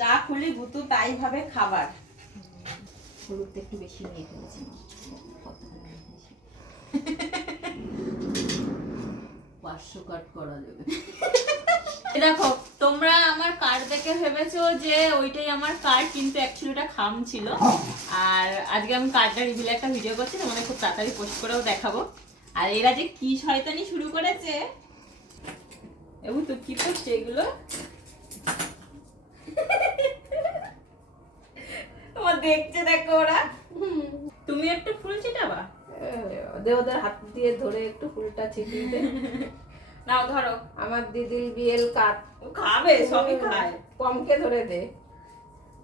যা খুলি ভুতু তাই ভাবে খাবার। হলুদটা একটু বেশি নিয়ে ফেলেছি, পাঁচশো কাট করা যাবে। দেখো তোমরা আমার কার্ড দেখে ভেবেছো যে ওইটাই আমার কার্ড, কিন্তু অ্যাকচুয়ালি ওটা খাম ছিল। আর আজকে আমি কার্ডটা রিভিলে একটা ভিডিও করছি, তোমাদের খুব তাড়াতাড়ি পোস্ট করেও দেখাবো। আর এরা যে কি শয়তানি শুরু করেছে, এবং তো কি করছে এগুলো, তোমার দেখছে দেখো ওরা। তুমি একটু ফুল ছিটাবা, ওদের হাত দিয়ে ধরে একটু ফুলটা ছিটিয়ে দে। নাও ধরো। আমার দিদির বিয়েল কাট খাবে, সবই খায়। কমকে ধরে দে,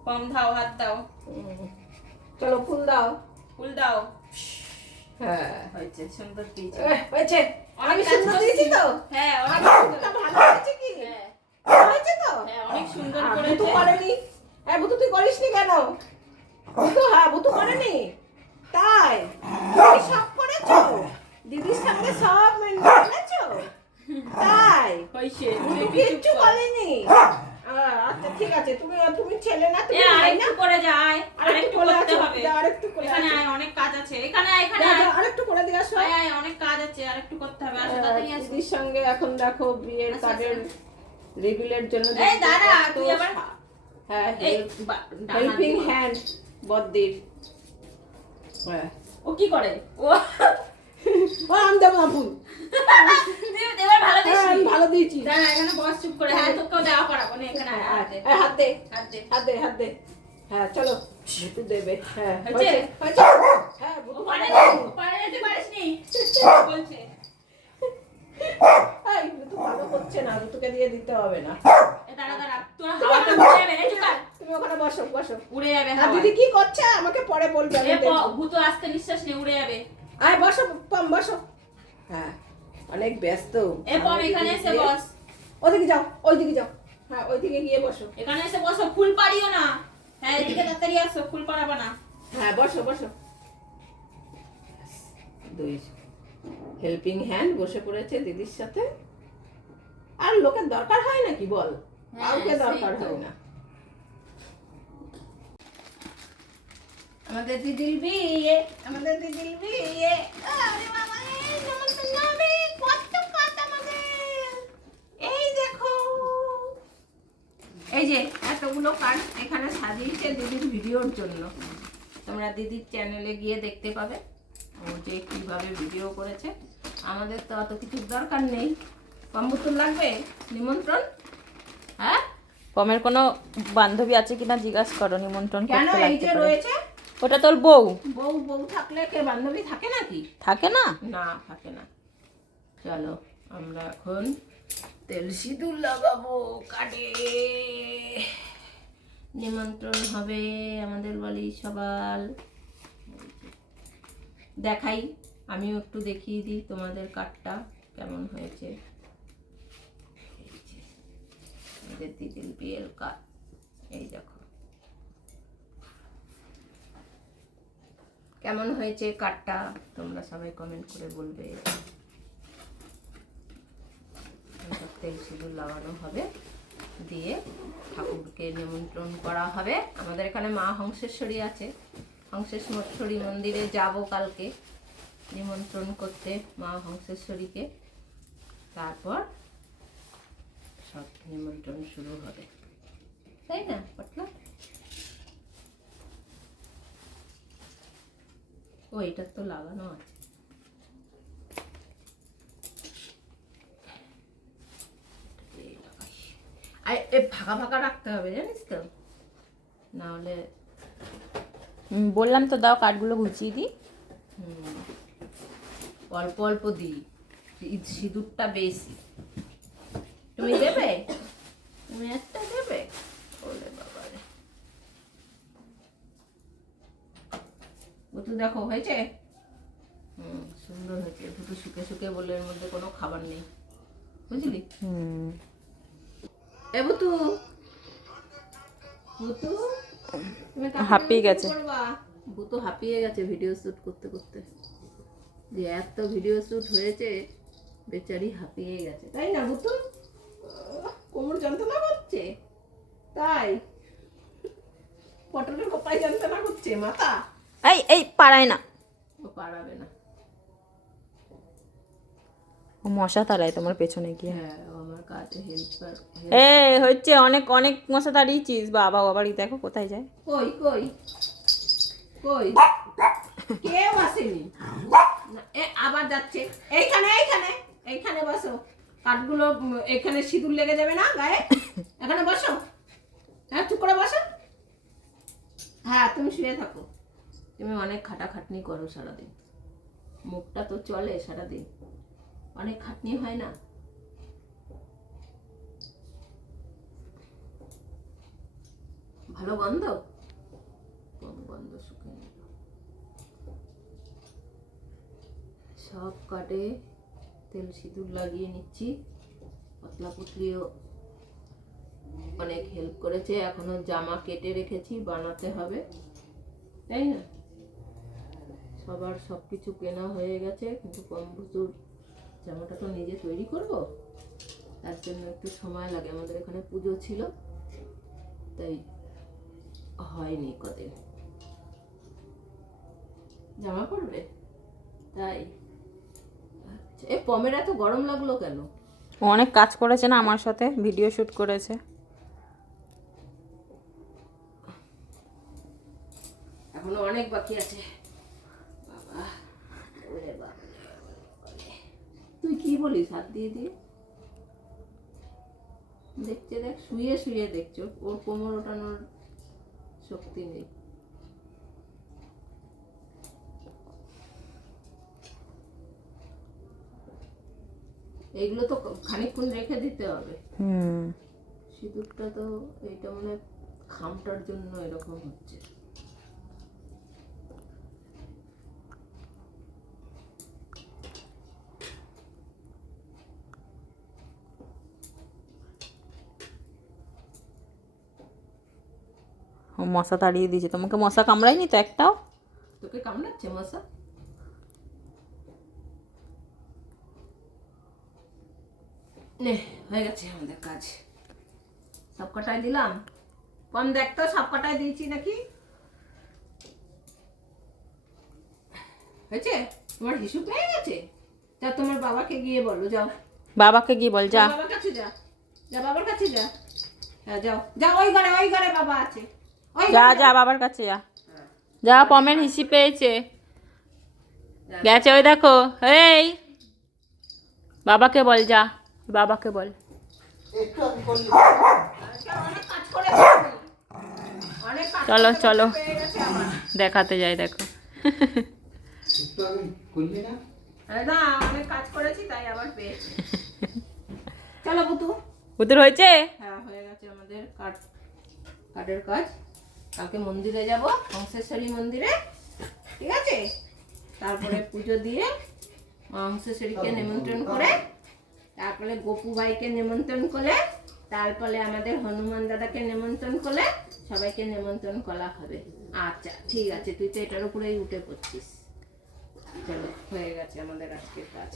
কম দাও, হাত দাও। চলো ফুল দাও, ফুল দাও। হ্যাঁ হয়েছে, সুন্দর দিয়েছে। হয়েছে, আমি সুন্দর দিয়েছি তো? হ্যাঁ অনেক ফুলটা ভালো হয়েছে কি? হ্যাঁ হয়েছে তো? হ্যাঁ অনেক সুন্দর ভুতু করেছে। করেনি? হ্যাঁ ভুতু তুই করিসনি কেন? ভুতু, হ্যাঁ ভুতু করেনি তাই? তুমি সব করেছো, দিদির সঙ্গে সব মেনেছো তাই? হয়েছে, ভুতু কিচ্ছু বলেনি। আচ্ছা ঠিক আছে, তুমি তুমি ছেলে না, তুমি আরেকটু করে যায়, আরেকটু করে করতে আসো, হবে। আরেকটু করে এখানে আসো। আয়, অনেক কাজ আছে। এখানে আয়, এখানে আয়। আরেকটু করে দিয়ে আসো। আয়, আয়, অনেক কাজ আছে, আরেকটু করতে হবে। আসো তাড়াতাড়ি আসো। দিদির সঙ্গে এখন দেখো বিয়ের আচ্ছা, কার্ডের রিভিলের জন্য এই দাঁড়া, তুই আবার হ্যাঁ এই হেল্পিং হ্যান্ড বদ্দির। হ্যাঁ ও কি করে? ও ও আমি দেবো না ফুল। তুই এবার ভালো দিস। আমি ভালো দিয়েছি। দাঁড়া, এখানে বস চুপ করে। হ্যাঁ তোকেও দেওয়া করাবো না। এখানে আয়, হাত দে। হাত দে, হাত দে। হাত দে, হাত দে। হ্যাঁ চলো ভুতু দেবে। হ্যাঁ হয়েছে? হয়েছে। হ্যাঁ ও ভুতু পারে পারে। না, ও পারে না, তুই পারিসনি বলছে। এই ভুতু ভালো করছে না, ভুতুকে দিয়ে দিতে হবে না। এ দাঁড়া দাঁড়া, তোর হাওয়াটা উড়ে যাবে। এই চুপ কর। তুমি ওখানে বসো বসো। উড়ে যাবে আর হাওয়া। দিদি কি করছে আমাকে পরে বলবে, আমি দেখবো। ভূত আস্তে নিঃশ্বাস নিয়ে উড়ে যাবে। আয় বসো পম বসো। হ্যাঁ অনেক ব্যস্ত। এ পম, এখানে এসে বস। ওদিকে যাও, ওইদিকে যাও। হ্যাঁ ওইদিকে গিয়ে বসো। এখানে এসে বসো, ফুল পাড়িও না। হ্যাঁ এদিকে তাড়াতাড়ি আসো, ফুল পাড়াবা না। হ্যাঁ বসো বসো। দুই হেল্পিং হ্যান্ড বসে পড়েছে দিদির সাথে। আর লোকের দরকার হয় নাকি বল? কাউকে দরকার হয় না। আমাদের দিদির বিয়ে, আমাদের দিদির বিয়ে। আরে বাবা রে, নেমন্তন্ন হবে, কত কাজ আমাদের। এই দেখো, এই যে এতগুলো কার্ড এখানে সাজিয়েছে দিদির ভিডিওর জন্য। তোমরা দিদির চ্যানেলে গিয়ে দেখতে পাবে ও যে কিভাবে ভিডিও করেছে। আমাদের তো অত কিছুর দরকার নেই। কম্বুতুর লাগবে নিমন্ত্রণ? হ্যাঁ পমের কোনো বান্ধবী আছে কিনা জিজ্ঞাসা করো, নিমন্ত্রণ কেন? করতে এই লাগতে যে পারে। রয়েছে ওটা তোর বউ। বউ, বউ থাকলে কে বান্ধবী থাকে নাকি? থাকে না? না থাকে না। চলো আমরা এখন তেল সিঁদুর লাগাবো কাটে। নিমন্ত্রণ হবে আমাদের বাড়ি সবাল। দেখাই, আমিও একটু দেখিয়ে দিই তোমাদের কাঠটা কেমন হয়েছে। এই যে আমাদের দিদির বিয়ের কাঠ, এই দেখো কেমন হয়েছে কাঠটা, তোমরা সবাই কমেন্ট করে বলবে। তেল সিঁদুর লাগানো হবে, দিয়ে ঠাকুরকে নিমন্ত্রণ করা হবে। আমাদের এখানে মা হংসেশ্বরী আছে, হংসেশ্বরী মন্দিরে যাব কালকে নিমন্ত্রণ করতে মা হংসেশ্বরীকে। তারপর সব নিমন্ত্রণ শুরু হবে, তাই না পটলা? ও এটার তো লাগানো আছে। আর এ ফাঁকা ফাঁকা রাখতে হবে জানিস তো, না হলে। বললাম তো দাও, কাঠগুলো গুছিয়ে দিই। অল্প অল্প দিই, সিঁদুরটা বেশি। তুমি দেবে? তুমি একটা দেবে? ওরে বাবা রে, বুতু দেখো হয়েছে। সুন্দর হয়েছে। দুটো শুকে শুকে বলে এর মধ্যে কোনো খাবার নেই, বুঝলি? এ বুতু, বুতু তুমি হাঁপিয়ে গেছে। বুতু হাঁপিয়ে গেছে ভিডিও শুট করতে করতে। যে এত ভিডিও শুট হয়েছে, বেচারি হাঁপিয়ে গেছে, তাই না বুতু? কোমর যন্ত্রণা করছে তাই? উঠছে মাথা। এই এই পাড়ায় না, ও পারাবে না। ও মশা তাড়ায় তোমার পেছনে গিয়ে। হ্যাঁ, ও আমার কাজে হেল্পার। এই হচ্ছে অনেক অনেক মশা তাড়িয়েছিস। বাবা বাবারই দেখো কোথায় যায়। কই কই কই কেউ আসেনি। না, আবার যাচ্ছে। এইখানে এইখানে এইখানে বসো। কাঠগুলো এখানে সিঁদুর লেগে যাবে না গায়ে। এখানে বসো। হ্যাঁ, চুপ করে বসো। হ্যাঁ, তুমি শুয়ে থাকো। তুমি অনেক খাটাখাটনি করো সারাদিন। মুখটা তো চলে সারাদিন, অনেক খাটনি হয় না? ভালো গন্ধ, কম গন্ধ শুকিয়ে নিল। সব কাটে তেল সিঁদুর লাগিয়ে নিচ্ছি। পাতলা পুতলিও অনেক হেল্প করেছে। এখনো জামা কেটে রেখেছি, বানাতে হবে, তাই না? সবার সব কিছু কেনা হয়ে গেছে, কিন্তু কম বুতুর জামাটা তো নিজে তৈরি করব, তার জন্য একটু সময় লাগে। আমাদের এখানে পুজো ছিল, তাই হয়নি কদিন। জামা পরবে তাই? আচ্ছা, এই পমের এত গরম লাগলো কেন? ও অনেক কাজ করেছে না আমার সাথে, ভিডিও শুট করেছে। এখনো অনেক বাকি আছে। বাবা, ওরে বাবা, তুই কি বলিস হাত দিয়ে দিয়ে? দেখছে, দেখ, শুয়ে শুয়ে দেখছো। ওর কোমর ওঠানোর শক্তি নেই। এইগুলো তো খানিকক্ষণ রেখে দিতে হবে। সিঁদুরটা তো এইটা মানে খামটার জন্য এরকম হচ্ছে। ও মশা তাড়িয়ে দিয়েছে। তোমাকে মশা কামড়ায়নি তো একটাও? তোকে কামড়াচ্ছে মশা? নে, হয়ে গেছে আমাদের কাজ। সব কটাই দিলাম। কম দেখতো, সব কটাই দিয়েছি নাকি? হয়েছে? তোমার হিসু পেয়ে গেছে? যা তোমার বাবাকে গিয়ে বলো, যাও। বাবাকে গিয়ে বল, যা। বাবার কাছে যা, যা বাবার কাছে যা। হ্যাঁ, যাও যাও, ওই ঘরে বাবা আছে। ওই যা ঘরে যা যাও। বাবার কাছে যা। যা, পমের হিসি পেয়েছে, গেছে ওই দেখো। এই বাবাকে বল, যা বাবাকে বল। অনেক কাজ করেছি আমি। অনেক কাজ চলো করতে চলো, করতে পেয়ে গেছে আমার। দেখাতে যাই, দেখো। আরে না, অনেক কাজ করেছি তাই আবার পেয়েছি। চলো বুতু। উত্তর হয়েছে? হ্যাঁ, হয়ে গেছে আমাদের কাঠের কাজ। কালকে মন্দিরে যাব, হংসেশ্বরী মন্দিরে, ঠিক আছে? তারপরে পুজো দিয়ে হংসেশ্বরীকে নিমন্ত্রণ করে, তারপরে গোপু ভাইকে নিমন্ত্রণ করে, তারপরে আমাদের হনুমান দাদাকে নিমন্ত্রণ করে, সবাইকে নিমন্ত্রণ করা হবে। আচ্ছা, ঠিক আছে, তুই তো এটার উপরেই উঠে পড়ছিস। চলো, হয়ে গেছে আমাদের আজকের কাজ।